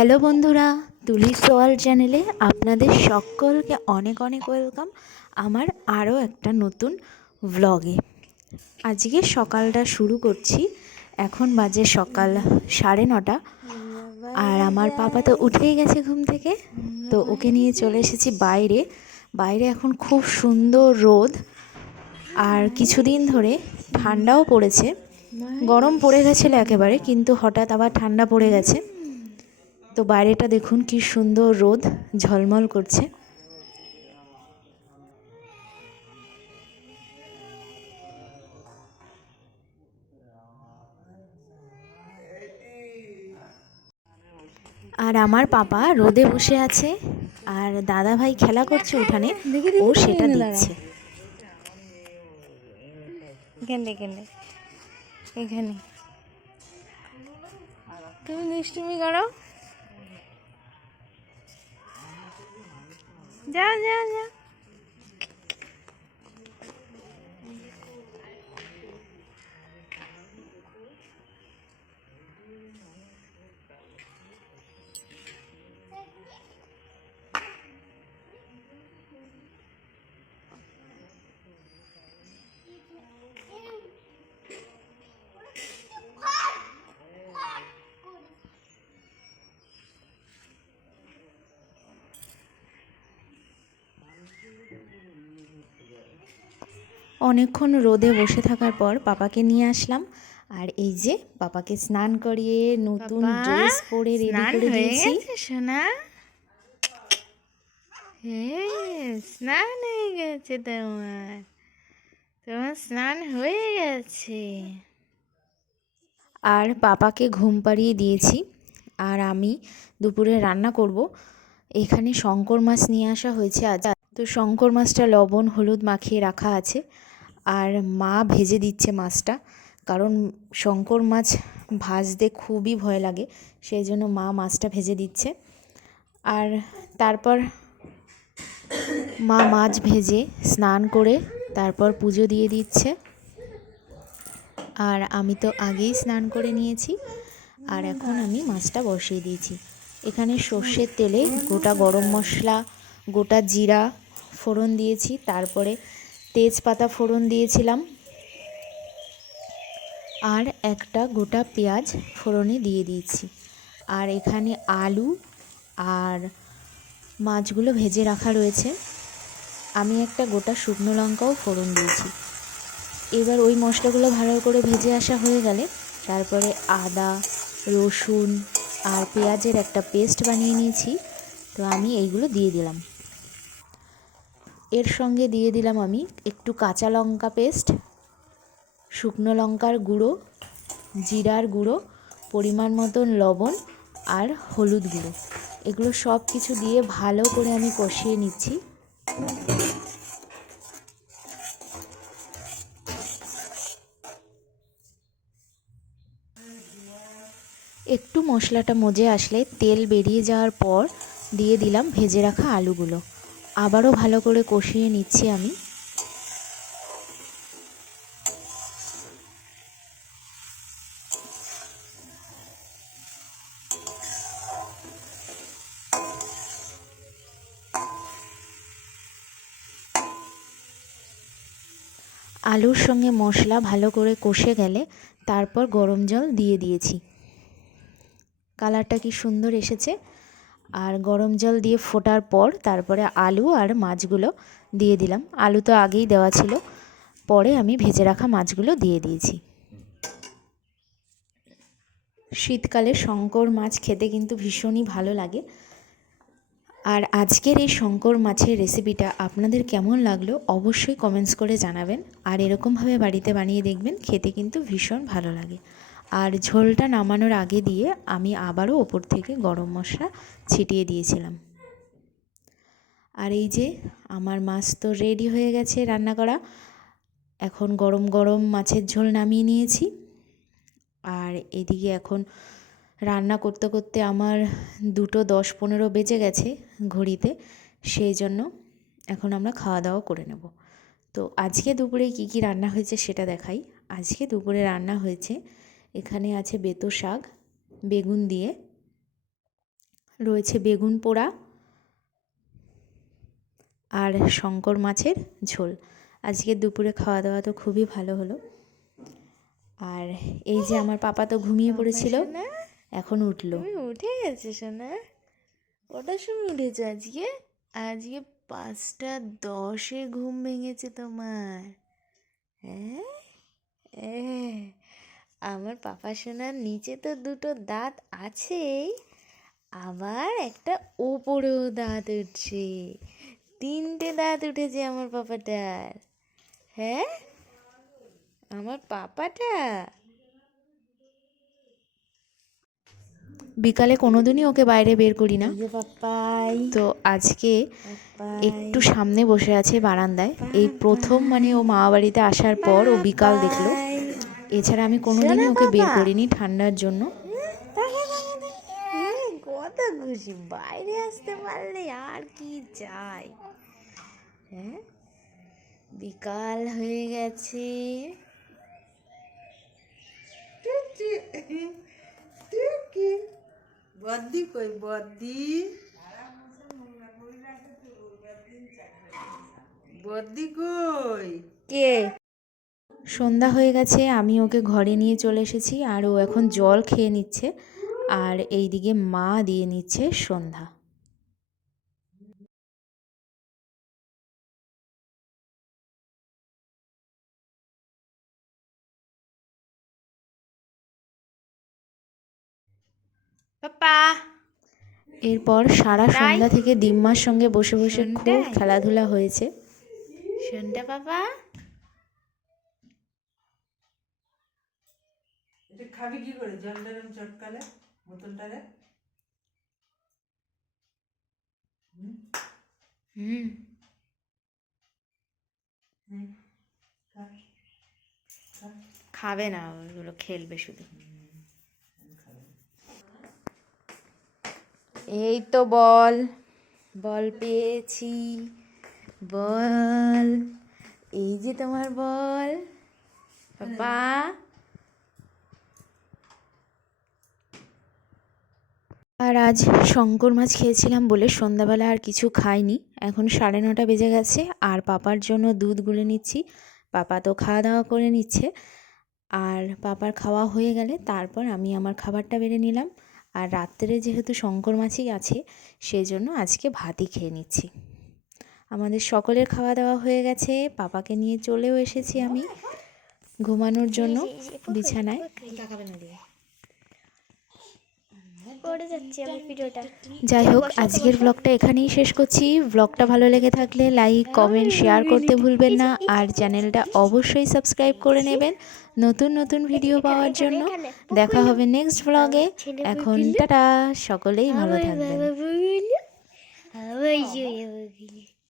Hello বন্ধুরা, তুলি সোয়াল চ্যানেলে আপনাদের সকলকে অনেক অনেক ওয়েলকাম আমার আরও একটা নতুন ভ্লগে। আজকে সকালটা শুরু করছি। এখন বাজে সকাল 9:30 আর আমার পাপা তো উঠেই গেছে ঘুম থেকে, তো ওকে নিয়ে চলে এসেছি বাইরে। বাইরে এখন খুব সুন্দর রোদ, আর কিছুদিন ধরে ঠান্ডাও পড়েছে। গরম পড়ে গেছিলো একেবারে, কিন্তু হঠাৎ আবার ঠান্ডা পড়ে গেছে। তো বাইরেটা দেখুন কি সুন্দর রোদ ঝলমল করছে। আর আমার পাপা রোদে বসে আছে, আর দাদা ভাই খেলা করছে উঠানে, ও সেটা দেখছে। এখানে তুমি দুষ্টুমি করো, যা যা যা। অনেকক্ষণ রোদে বসে থাকার পর পাপাকে নিয়ে আসলাম, আর এই যে পাপাকে স্নান করিয়ে নতুন ড্রেস পরে রেডি করে দিয়েছি। সোনা, স্নান হয়ে গেছে তোমার, তোমার স্নান হয়ে গেছে। আর পাপাকে ঘুম পাড়িয়ে দিয়েছি, আর আমি দুপুরে রান্না করব। এখানে শঙ্কর মাছ নিয়ে আসা হয়েছে আজ, তো শঙ্কর মাছটা লবণ হলুদ মাখিয়ে রাখা আছে, আর মা ভেজে দিচ্ছে মাছটা, কারণ শঙ্কর মাছ ভাজতে খুবই ভয় লাগে, সেই জন্য মা মাছটা ভেজে দিচ্ছে। আর তারপর মা মাছ ভেজে স্নান করে তারপর পুজো দিয়ে দিচ্ছে। আর আমি তো আগেই স্নান করে নিয়েছি, আর এখন আমি মাছটা বসিয়ে দিয়েছি। এখানে সর্ষের তেলে গোটা গরম মশলা, গোটা জিরা ফোড়ন দিয়েছি, তারপরে তেজপাতা ফোড়ন দিয়েছিলাম, আর একটা গোটা পেঁয়াজ ফোড়নে দিয়ে দিয়েছি। আর এখানে আলু আর মাছগুলো ভেজে রাখা রয়েছে। আমি একটা গোটা শুকনো লঙ্কাও ফোড়ন দিয়েছি। এবার ওই মশলাগুলো ভালো করে ভেজে আসা হয়ে গেলে তারপরে আদা রসুন আর পেঁয়াজের একটা পেস্ট বানিয়ে নিয়েছি, তো আমি এইগুলো দিয়ে দিলাম। এর সঙ্গে দিয়ে দিলাম আমি একটু কাঁচা লঙ্কা পেস্ট, শুকনো লঙ্কার গুঁড়ো, জিরার গুঁড়ো, পরিমাণ মতন লবণ আর হলুদ গুঁড়ো। এগুলো সব কিছু দিয়ে ভালো করে আমি কষিয়ে নিচ্ছি। একটু মশলাটা মজে আসলে তেল বেরিয়ে যাওয়ার পর দিয়ে দিলাম ভেজে রাখা আলুগুলো। আবারও ভালো করে কষিয়ে নিচ্ছি আমি। আলুর সঙ্গে মশলা ভালো করে কষে গেলে তারপর গরম জল দিয়ে দিয়েছি। কালারটা কি সুন্দর এসেছে। আর গরম জল দিয়ে ফোটার পর তারপরে আলু আর মাছগুলো দিয়ে দিলাম। আলু তো আগেই দেওয়া ছিল, পরে আমি ভেজে রাখা মাছগুলো দিয়ে দিয়েছি। শীতকালে শঙ্কর মাছ খেতে কিন্তু ভীষণই ভালো লাগে। আর আজকের এই শঙ্কর মাছের রেসিপিটা আপনাদের কেমন লাগলো অবশ্যই কমেন্টস করে জানাবেন। আর এরকমভাবে বাড়িতে বানিয়ে দেখবেন, খেতে কিন্তু ভীষণ ভালো লাগে। আর ঝোলটা নামানোর আগে দিয়ে আমি আবারও ওপর থেকে গরম মশলা ছিটিয়ে দিয়েছিলাম। আর এই যে আমার মাছ তো রেডি হয়ে গেছে রান্না করা। এখন গরম গরম মাছের ঝোল নামিয়ে নিয়েছি। আর এদিকে এখন রান্না করতে করতে আমার 2:10-15 বেজে গেছে ঘড়িতে, সেই জন্য এখন আমরা খাওয়া দাওয়া করে নেব। তো আজকে দুপুরে কি কি রান্না হয়েছে সেটা দেখাই। আজকে দুপুরে রান্না হয়েছে, এখানে আছে বেতো শাক বেগুন দিয়ে, রয়েছে বেগুন পোড়া আর শঙ্কর মাছের ঝোল। আজকে দুপুরে খাওয়া দাওয়া তো খুবই ভালো হলো। আর এই যে আমার পাপা তো ঘুমিয়ে পড়েছিল, সোনা, এখন উঠলো। তুমি উঠে গেছো সোনা? কটার সময় উঠেছো আজকে? আজকে 5:10 ঘুম ভেঙেছে তোমার? হ্যাঁ, আমার পাপা সোনার নিচে তো দুটো দাঁত আছেই, আবার একটা ওপরেও দাঁত উঠছে। 3টে দাঁত উঠেছে আমার পাপাটার। হ্যাঁ, আমার পাপাটা। বিকালে কোনোদিনই ওকে বাইরে বের করি না, পাপাই তো আজকে একটু সামনে বসে আছে বারান্দায়। এই প্রথম মানে ও মামা বাড়িতে আসার পর ও বিকাল দেখলো। এছাড়া আমি কোনোদিনই ওকে বের করিনি ঠান্ডার জন্য। কত খুশি, বাইরে আসতে পারলে আর কি চাই। হ্যাঁ, বিকাল হয়ে গেছে। বদ্দি কই বদ্দি? বদ্দি কই? কে? সন্ধ্যা হয়ে গেছে, আমি ওকে ঘরে নিয়ে চলে এসেছি আর ও এখন জল খেয়ে নিচ্ছে। আর এইদিকে মা দিয়ে নিচ্ছে সন্ধ্যা। পাপা এরপর সারা সন্ধ্যা থেকে দিম্মার সঙ্গে বসে বসে খুব সন্ধ্যায়? খেলাধুলা হয়েছে। শোনটা পাপা, এটা খাবি কি করে? জলটা এরম চটকালে বোতলটারে? হুম, খাবে না, ওগুলো খেলবে শুধু। এই তো বল, বল পেয়েছি, বল, এই যে তোমার বল পাপা। আর আজ শঙ্কর মাছ খেয়েছিলাম বলে সন্ধ্যাবেলা আর কিছু খাইনি। এখন 9:30 বেজে গেছে আর পাপার জন্য দুধ গুলে নিচ্ছি। পাপা তো খাওয়া দাওয়া করে নিচ্ছে, আর পাপার খাওয়া হয়ে গেলে তারপর আমি আমার খাবারটা বেড়ে নিলাম। আর রাত্রে যেহেতু শঙ্কর মাছই আছে, সেই জন্য আজকে ভাতই খেয়ে নিচ্ছি। আমাদের সকলের খাওয়া দাওয়া হয়ে গেছে, পাপাকে নিয়ে চলেও এসেছি আমি ঘুমানোর জন্য বিছানায়। যাই হোক, আজকের ব্লগটা এখানেই শেষ করছি। ব্লগটা ভালো লেগে থাকলে লাইক কমেন্ট শেয়ার করতে ভুলবেন না, আর চ্যানেলটা অবশ্যই সাবস্ক্রাইব করে নেবেন নতুন নতুন ভিডিও পাওয়ার জন্য। দেখা হবে নেক্সট ব্লগে। এখন টাটা, সকলেই ভালো থাকবেন।